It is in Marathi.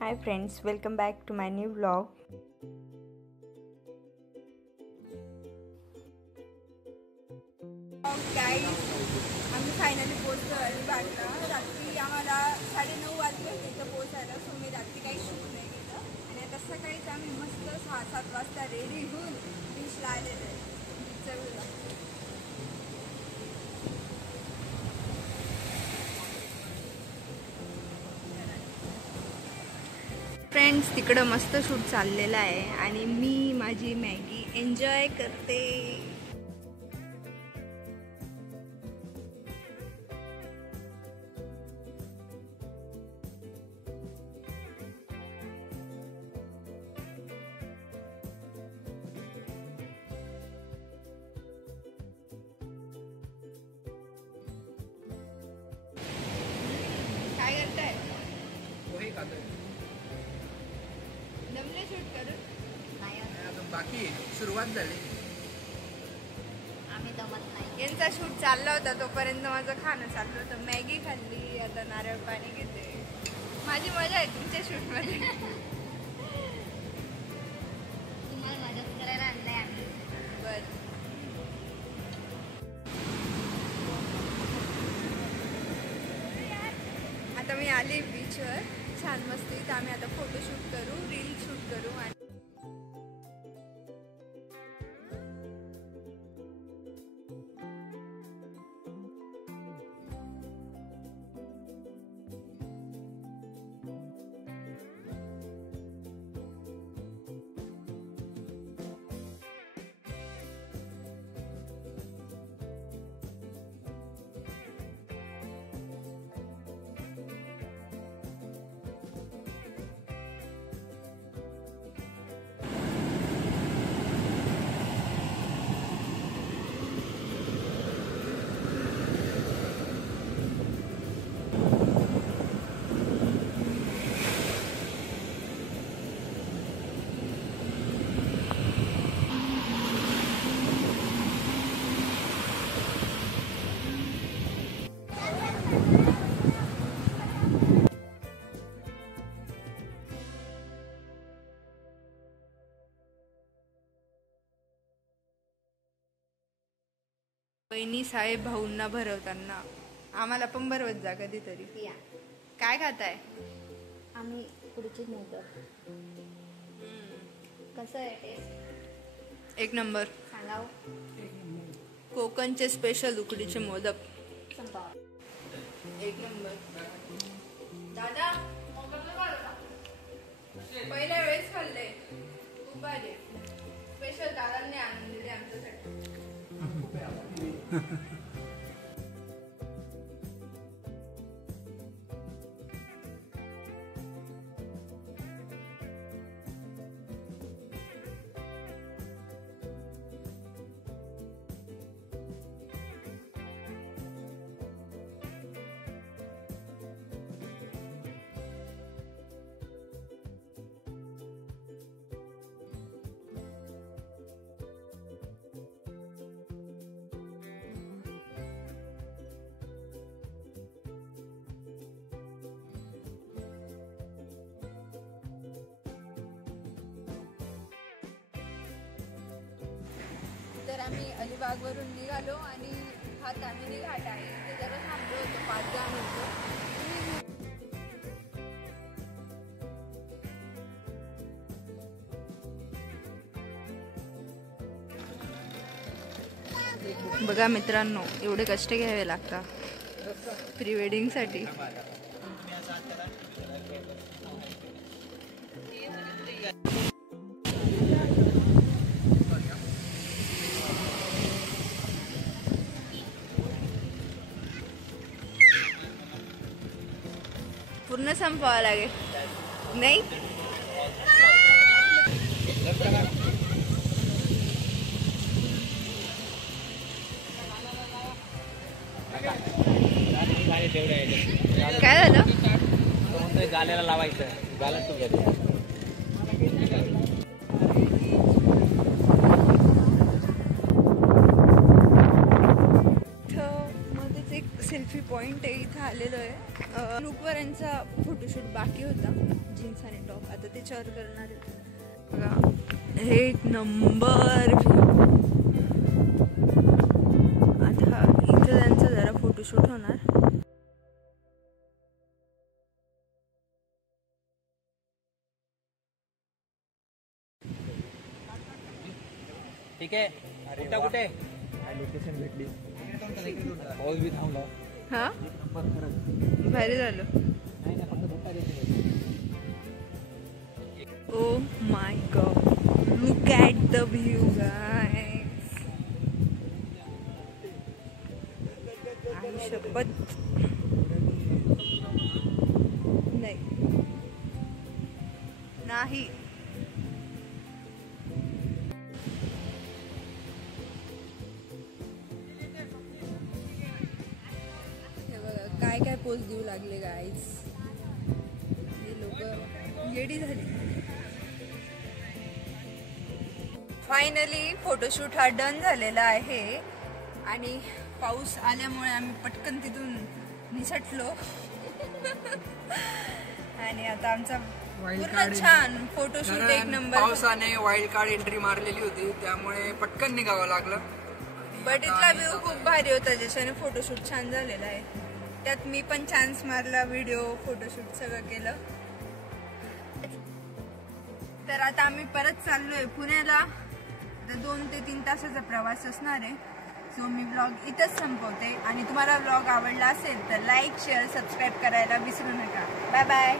Hi friends, welcome back to my new vlog. Guys आम्ही फायनली पोहोचलो अलिबागला. रात्री आम्हाला 9:30 वाजले होते इथं पोहोचायला. सो मी रात्री काही शूट नाही केलं आणि आता सकाळीच आम्ही मस्त 6-7 वाजता रेडी होऊन बीचला आलेलो आहे. चला फ्रेंड्स, तिकडं मस्त शूट चाललेलं आहे आणि मी माझी मॅगी एन्जॉय करते. काय करताय? पोहे खातोय. दमले शूट करून? नाही अजून बाकी सुरुवात झाली. आम्ही दमत नाही. यांचा शूट चालला होता तोपर्यंत माझं खाणं चाललं होतं. मॅगी खाल्ली, आता नारळ पाणी घेते. माझी मजा आहे तुमच्या शूटमध्ये. तुम्हाला मदत करायला आणलंय आम्ही. बरं, आता मी आले बीचवर. छान मस्त इथं आम्ही आता फोटोशूट करू, रील शूट करू. आणि बहिणी साहेब भाऊंना भरवताना आम्हाला पण भरवत जा कधीतरी. या काय खाताय? आम्ही पुढची मोदक. कसं आहे टेस्ट? एक नंबर. सांगाव. कोकणचे स्पेशल उकडीचे मोदक. संपाव. एक नंबर. दादा पहिल्या वेळेस खाल्ले, खूप भारी. स्पेशल दादांनी आणून दिले आमच्यासाठी. तर आम्ही अलिबागवरून निघालो आणि हा तामिनी घाट आहे, ते जरा थांबलो होतो 5-10 मिनिटं. बघा मित्रांनो, एवढे कष्ट घ्यावे लागतात प्री वेडिंगसाठी. पूर्ण संपवावं लागेल नाही. काय झालं? गाल्याला लावायचं. गाला तू मध्येच एक सेल्फी पॉइंट आहे, इथं आलेलो आहे. नुकवर यांचा फोटोशूट बाकी होता, जीन्स आणि टॉप, आता त्याच्यावर करणार आहे. बघा एक नंबर. आता इथं त्यांचं जरा फोटोशूट होणार. ठीक आहे. कुठे कुठे लोकेशन भेटली, पाऊस बी थांबला. हा भारी झालं. Oh my God, look at the view guys. शपथ नाही. काय काय पोज देऊ लागले गाईज, हे लोक येडी झाली. फायनली फोटोशूट हा डन झालेला आहे आणि पाऊस आल्यामुळे आम्ही पटकन तिथून निसटलो आणि आता आमचा पूर्ण छान फोटोशूट एक नंबर. पावसाने वाईल्ड कार्ड एंट्री मारलेली होती त्यामुळे पटकन निघावं लागलं. बट इथला व्ह्यू खूप भारी होता ज्याच्याने फोटोशूट छान झालेला आहे. त्यात मी पण चान्स मारला, व्हिडिओ फोटोशूट सगळं केलं. तर आता आम्ही परत चाललोय पुण्याला. आता 2 ते 3 तासाचा प्रवास असणार आहे. सो मी व्लॉग इथंच संपवते आणि तुम्हाला व्लॉग आवडला असेल तर लाईक, शेअर, सबस्क्राईब करायला विसरू नका. Bye bye.